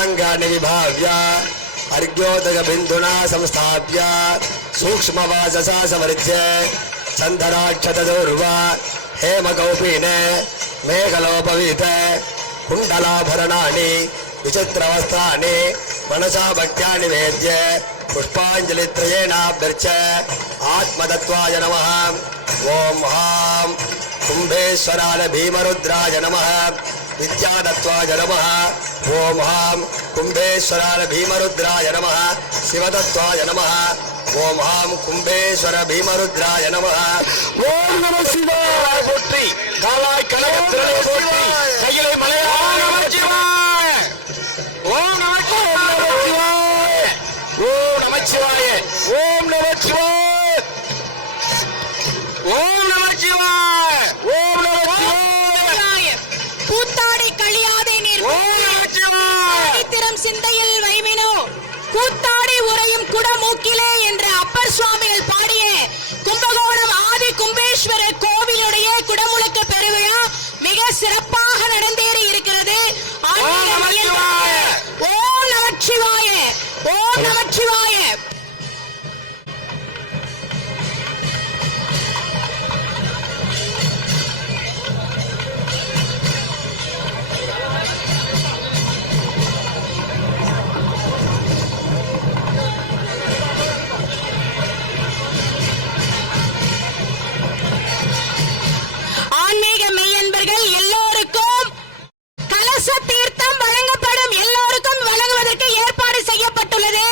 सर्वांगानि विभाव्य अर्घ्योदक बिंदुना संस्थाप्य सूक्ष्मवाससा समृद्ध्य चंदनाक्षतदूर्व हेमकौपीने मेघलोपवीत कुंडलाभरणानि विचित्रवस्त्राणि मनसा भक्त्या निवेद्य पुष्पांजलित्रयेणाभ्यर्च्य आत्मतत्त्वाय नमः। ओम हां कुंभेश्वराय भीमरुद्राय नमः। विद्यातत्त्वाय नमः। ओम हां कुंभेश्वराय भीमरुद्राय नमः। शिवतत्त्वाय नमः। ओम हां कुंभेश्वर भीमरुद्राय नमः। ओम नमः शिवाय पोट्री कालाय कनकतिरणे पोट्री கையிலே மலையா நமः சிவாய ஓம் நமः சிவாய ஓம் நமः சிவாய ஓம் நமः சிவாய ஓம் நமः சிவாய ஓம் நமः சிவாய கூத்தாடி கழியாதே நீர் ஓம் நமः சிவாய திறம் சிந்தையில் வைமினோ கூத்தாடி உறையும் குடமூக்கிலே என்ற அப்பர் சுவாமிகள் பாடிய கும்பகோணம் ஆதி கும்பேஸ்வர கோவிலுடைய குடமுழுக்க பெருவிழா மிக சிறப்பாக நடந்தேறி இருக்கிறது. ஓம் நமச்சிவாய ஓம் நமச்சிவாய. ஆன்மீக மெய்யன்பர்கள் எல்லோருக்கும் கலச தீர்த்தம் வழங்கப்படும். எல்லோருக்கும் வழங்குவதற்கு ஏற்பாடு செய்யப்பட்டுள்ளது.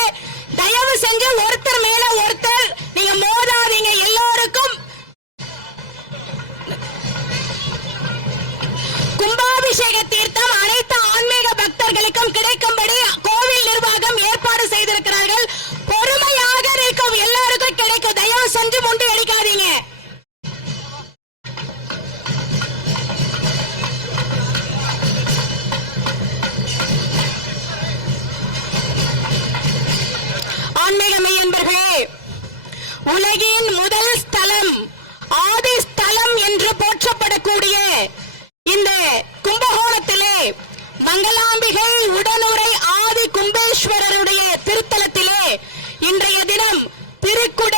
தயவு செஞ்சு ஒருத்தர் மேல ஒருத்தர் நீங்க மோதாதீங்க. எல்லோருக்கும் கும்பாபிஷேக தீர்த்தம் அனைத்து ஆன்மீக பக்தர்களுக்கும் கிடைக்கும்படி கோவில் நிர்வாகம் ஏற்பாடு செய்திருக்கிறார்கள். பொறுமையாக இருக்கும் எல்லாருக்கும் கிடைக்கும். தயவு செஞ்சு முண்டி அடிக்காதீங்க. ஆன்மீக மெய்யன்பர்களே, உலகின் முதல் ஸ்தலம் ஆதி ஸ்தலம் என்று போற்றப்படக்கூடிய இந்த கும்பகோணத்திலே மங்களாம்பிகை உடனுரை ஆதி கும்பேஸ்வரருடைய திருத்தலத்திலே இன்றைய தினம் திருக்குட